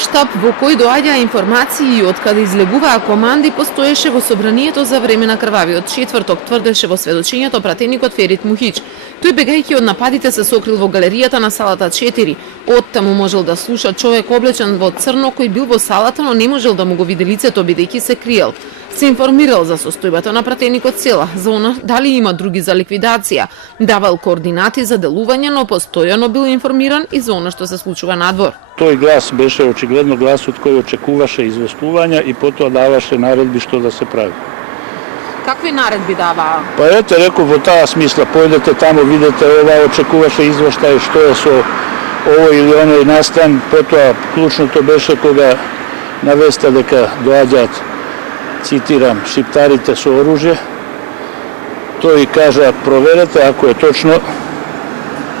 штаб во кој доаѓаа информации и од каде излегуваа команди постоеше во собранието за време на крвавиот четврток, тврдеше во сведочењето пратеникот Ферит Мухич. Тој бегајќи од нападите се сокрил во галеријата на салата 4. Оттаму можел да слуша човек облечен во црно кој бил во салата, но не можел да му го види лицето бидејќи се криел. Се информирал за состојбата на пратеникот села, за она дали има други за ликвидација, давал координати за делување, но постојано бил информиран и за она што се случува надвор. Тој глас беше очигледно гласот кој очекуваше известувања и потоа даваше наредби што да се прави. Какви наредби даваа? Па ете, реков во таа смисла, појдете таму, видете, ова очекуваше извештај што е со овој или оној настан, потоа клучното беше кога навеста дека доаѓаат, цитирам, шиптарите со оружје, тој кажа проверете, ако е точно,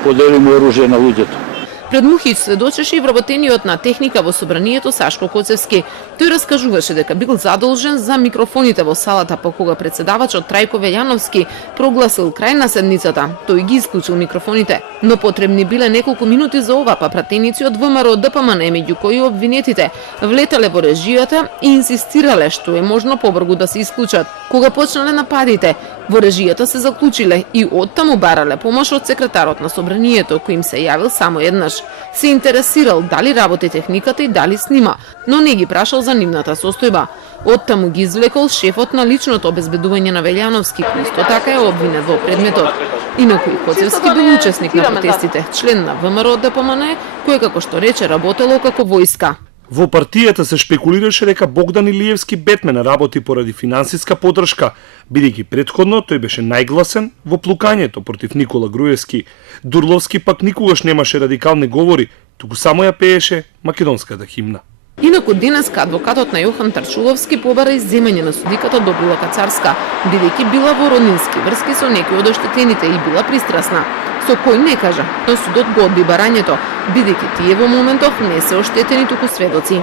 поделимо оружје на луѓето. Пред Мухич сведочеше и вработениот на техника во собранието Сашко Коцевски. Тој раскажуваше дека бил задолжен за микрофоните во салата, по кога председавачот Трајко Велјановски прогласил крај на седницата. Тој ги исклучил микрофоните, но потребни биле неколку минути за ова, па пратеници од ВМРО ДПМН, меѓу кои обвинетите, влетале во режијата и инсистирале што е можно побргу да се исклучат. Кога почнале нападите, во режијата се заклучиле и оттаму барале помош од секретарот на собранието, кој им се јавил само еднаш. Се интересирал дали работи техниката и дали снима, но не ги прашал за нивната состојба. Оттаму ги извлекол шефот на личното обезбедување на Велјановски, кој исто така е обвинет во предметот. Инаку и Коцевски бил учесник на протестите, член на ВМРО ДПМН, кој како што рече работело како војска. Во партијата се шпекулираше дека Богдан Илиевски Бетмен работи поради финансиска поддршка, бидејќи претходно тој беше најгласен во плукањето против Никола Груевски. Дурловски пак никогаш немаше радикални говори, туку само ја пееше македонската химна. Инаку денеска адвокатот на Јохан Тарчуловски побара изземање на судиката Добрилака Царска, бидејќи била во роднински врски со некои од оштетените и била пристрасна. Со кој не кажа, но судот го одби барањето, бидејќи тие во моментов не се оштетени туку сведоци.